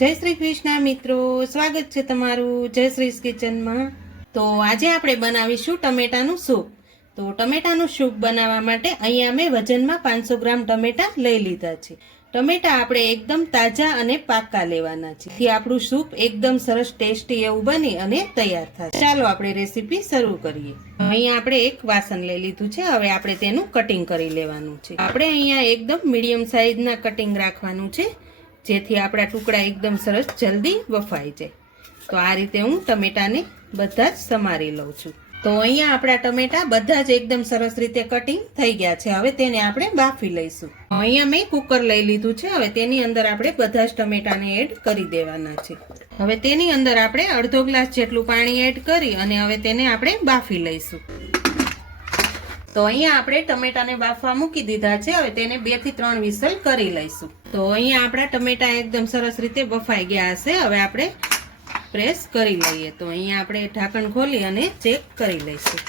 કૃષ્ણ મિત્રો, સ્વાગત છે તમારું જય શ્રી કિચનમાં. તો આજે આપણે બનાવીશું ટમેટાનું સૂપ. તો ટમેટાનું સૂપ બનાવવા માટે અહીંયા મેં વજનમાં પાંચસો ગ્રામ ટમેટા લઈ લીધા છે. ટમેટા આપણે એકદમ તાજા અને પાકા લેવાના છે. થી આપણું સૂપ એકદમ સરસ ટેસ્ટી એવું બની અને તૈયાર થશે ચાલો આપણે રેસીપી શરૂ કરીએ. અહીંયા આપણે એક વાસણ લઈ લીધું છે. હવે આપણે તેનું કટિંગ કરી લેવાનું છે. આપણે અહીંયા એકદમ મીડિયમ સાઈઝના કટિંગ રાખવાનું છે. જેથી આપણા ટુકડા એકદમ સરસ જલ્દી વફાઈ જાય. તો આ રીતે હું ટમેટાને બધા જ સમારી લઉં છું. તો અહીંયા આપણા ટમેટા બધા જ એકદમ સરસ રીતે કટિંગ થઈ ગયા છે. હવે તેને આપણે બાફી લઈશું. અહીંયા મેં કુકર લઈ લીધું છે. હવે તેની અંદર આપણે બધા જ ટમેટાને એડ કરી દેવાના છે. હવે તેની અંદર આપણે અડધો ગ્લાસ જેટલું પાણી એડ કરી અને હવે તેને આપણે બાફી લઈશું. તો અહીંયા આપણે ટમેટાને બાફવા મૂકી દીધા છે. હવે તેને બેથી ત્રણ વિસલ કરી લઈશું. તો અહીંયા આપણા ટમેટા એકદમ સરસ રીતે બફાઈ ગયા હશે. હવે આપણે પ્રેસ કરી લઈએ. તો અહીંયા આપણે ઢાંકણ ખોલી અને ચેક કરી લઈશું.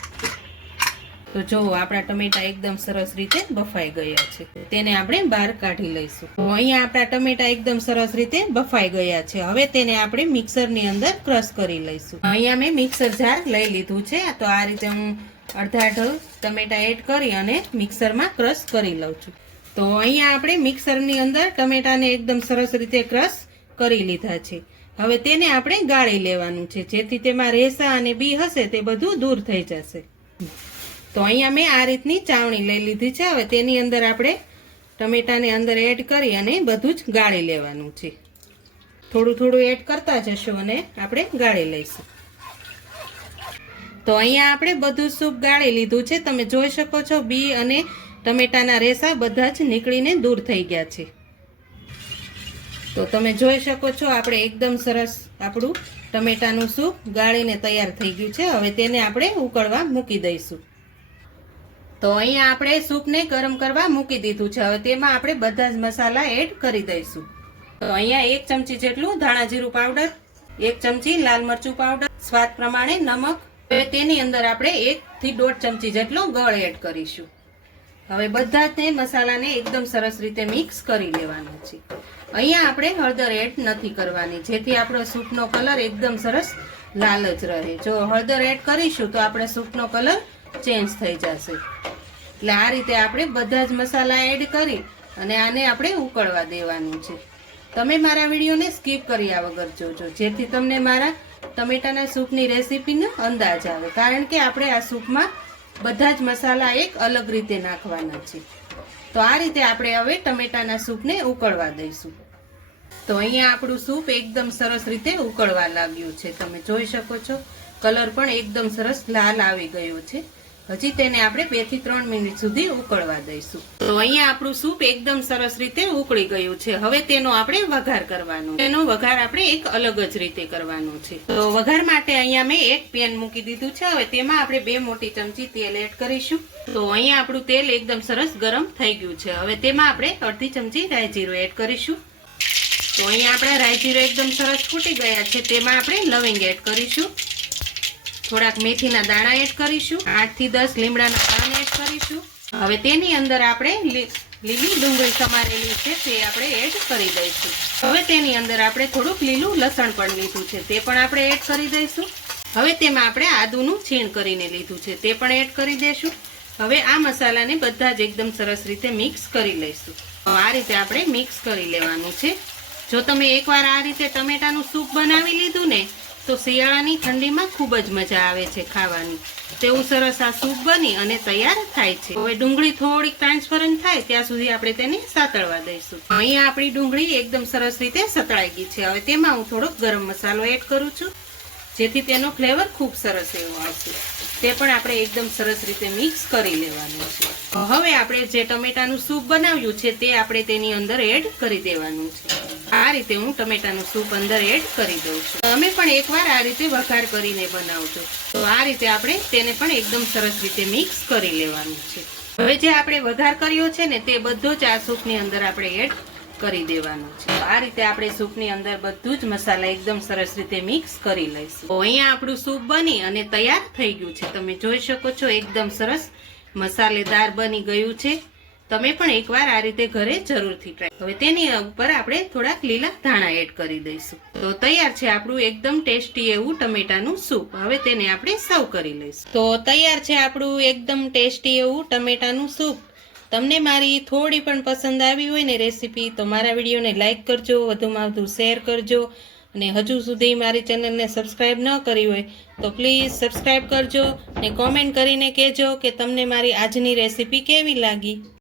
તો જો આપણા ટમેટા એકદમ સરસ રીતે બફાઈ ગયા છે. તેને આપણે બહાર કાઢી લઈશું. તો અહીંયા આપણા ટમેટા એકદમ સરસ રીતે બફાઈ ગયા છે. હવે તેને આપણે મિક્સરની અંદર ક્રશ કરી લઈશું. અહીંયા મેં મિક્સર જાર લઈ લીધું છે. તો આ રીતે હું અડધા અડધો ટમેટા એડ કરી અને મિક્સરમાં ક્રશ કરી લઉં છું. તો અહીંયા આપણે મિક્સરની અંદર ટમેટાને એકદમ સરસ રીતે ક્રશ કરી લીધા છે. હવે તેને આપણે ગાળી લેવાનું છે. જેથી તેમાં રેસા અને બી હશે તે બધું દૂર થઈ જશે. તો અહીંયા મેં આ રીતની ચાવણી લઈ લીધી છે. હવે તેની અંદર આપણે ટમેટાને અંદર એડ કરી અને બધું જ ગાળી લેવાનું છે. થોડું થોડું એડ કરતા જશું અને આપણે ગાળી લઈશું. તો અહીંયા આપણે બધું સૂપ ગાળી લીધું છે. તમે જોઈ શકો છો, બી અને ટમેટાના રેસા બધા જ નીકળીને દૂર થઈ ગયા છે. તો તમે જોઈ શકો છો, આપણે એકદમ સરસ આપણું ટમેટાનું સૂપ ગાળીને તૈયાર થઈ ગયું છે. હવે તેને આપણે ઉકળવા મૂકી દઈશું. તો અહીંયા આપણે સૂપને ગરમ કરવા મૂકી દીધું છે. હવે તેમાં આપણે બધા જ મસાલા એડ કરી દઈશું. તો અહીંયા એક ચમચી જેટલું ધાણા જીરું પાવડર, એક ચમચી લાલ મરચું પાવડર, સ્વાદ પ્રમાણે નમક તેની અંદર આપણે એક થી દોઢ ચમચી જેટલો ગળ એડ કરીશું. હવે બધા તે મસાલાને એકદમ સરસ રીતે મિક્સ કરી લેવાનો છે. અહીંયા આપણે હળદર એડ નથી કરવાની, જેથી આપણો સૂપનો કલર એકદમ સરસ લાલ જ રહે. જો હળદર એડ કરીશું તો આપણે સૂપનો કલર ચેન્જ થઈ જશે. એટલે આ રીતે આપણે બધા જ મસાલા એડ કરી અને આને આપણે ઉકળવા દેવાનું છે. તમે મારા વિડીયોને સ્કીપ કર્યા વગર જોજો, જેથી તમને મારા ટમેટાના સૂપની રેસીપીનો અંદાજ આવે. કારણ કે આપણે આ સૂપમાં બધા જ મસાલા એક અલગ રીતે નાખવાના છે. તો આ રીતે આપણે હવે ટમેટાના સૂપને ઉકળવા દઈશું. તો અહીંયા આપણું સૂપ એકદમ સરસ રીતે ઉકળવા લાગ્યું છે. તમે જોઈ શકો છો, કલર પણ એકદમ સરસ લાલ આવી ગયો છે. હજી તેને આપણે બેથી ત્રણ મિનિટ સુધી ઉકળવા દઈશું. તો અહીંયા આપણું સૂપ એકદમ સરસ રીતે ઉકળી ગયું છે. હવે તેનો આપણે વઘાર કરવાનો. તેનો વઘાર આપણે એક અલગ જ રીતે કરવાનો છે. તો વઘાર માટે અહીંયા મેં એક પેન મૂકી દીધું છે. હવે તેમાં આપણે બે મોટી ચમચી તેલ એડ કરીશું. તો અહીંયા આપણું તેલ એકદમ સરસ ગરમ થઈ ગયું છે. હવે તેમાં આપણે અડધી ચમચી રાઈ એડ કરીશું. તો અહીંયા આપણે રાઈ એકદમ સરસ ફૂટી ગયા છે. તેમાં આપણે લવિંગ એડ કરીશું. થોડાક મેથીના દાણા એડ કરીશું. આઠથી દસ લીમડાના પાન એડ કરીશું. હવે તેની અંદર આપણે લીલી ડુંગળી સમારેલી છે, તે આપણે એડ કરી દઈશું. હવે તેની અંદર આપણે થોડુંક લીલું લસણ પણ લીધું છે, તે પણ આપણે એડ કરી દઈશું. હવે તેમાં આપણે આદુનું છીણ કરીને લીધું છે, તે પણ એડ કરી દઈશું. હવે આ મસાલાને બધા જ એકદમ સરસ રીતે મિક્સ કરી લઈશું. આ રીતે આપણે મિક્સ કરી લેવાનું છે. જો તમે એકવાર આ રીતે ટમેટાનું સૂપ બનાવી લીધું ને તો શિયાળાની ઠંડીમાં ખૂબ જ મજા આવે છે ખાવાની. તેવું સરસ આ સૂપ બની અને તૈયાર થાય છે. હવે ડુંગળી થોડીક ટ્રાન્સફરન્ટ થાય, ત્યાં સુધી આપણે તેને સાતળવા દઈશું. અહીંયા આપણી ડુંગળી એકદમ સરસ રીતે સતળાઈ ગઈ છે. હવે તેમાં હું થોડોક ગરમ મસાલો એડ કરું છું, જેથી તેનો ફ્લેવર ખૂબ સરસ એવો આવશે. તે પણ આપણે એકદમ સરસ રીતે મિક્સ કરી લેવાનું છે. હવે આપણે જે ટમેટાનું સૂપ બનાવ્યું છે, તે આપણે તેની અંદર એડ કરી દેવાનું છે. આ રીતે હું ટમેટાનું સૂપ અંદર એડ કરી દઉં છું. તમે પણ એકવાર આ રીતે વઘાર કરીને બનાવજો તો આ રીતે આપણે તેને પણ એકદમ સરસ રીતે મિક્સ કરી લેવાનું છે. હવે જે આપણે વઘાર કર્યો છે ને તે બધો જ આ સૂપની અંદર આપણે એડ કરી દેવાનું છે. આ રીતે આપણે સૂપની અંદર બધું જ મસાલા એકદમ સરસ રીતે મિક્સ કરી લઈશું. તો અહીંયા આપણું સૂપ બની અને તૈયાર થઈ ગયું છે. તમે જોઈ શકો છો, એકદમ સરસ મસાલેદાર બની ગયું છે. તમે પણ એકવાર આ રીતે ઘરે જરૂરથી ટ્રાય હવે તેની ઉપર આપણે થોડાક લીલા ધાણા એડ કરી દઈશું. તો તૈયાર છે આપણું એકદમ ટેસ્ટી એવું ટમેટાનું સૂપ હવે તેને આપણે સર્વ કરી લઈશું. તો તૈયાર છે આપણું એકદમ ટેસ્ટી એવું ટમેટાનું સૂપ તમને મારી થોડી પણ પસંદ આવી હોય ને રેસીપી, તો મારા વિડીયોને લાઇક કરજો, વધુમાં વધુ શેર કરજો. અને હજુ સુધી મારી ચેનલને સબસ્ક્રાઈબ ન કરી હોય, તો પ્લીઝ સબસ્ક્રાઈબ કરજો ને કોમેન્ટ કરીને કહેજો કે તમને મારી આજની રેસીપી કેવી લાગી.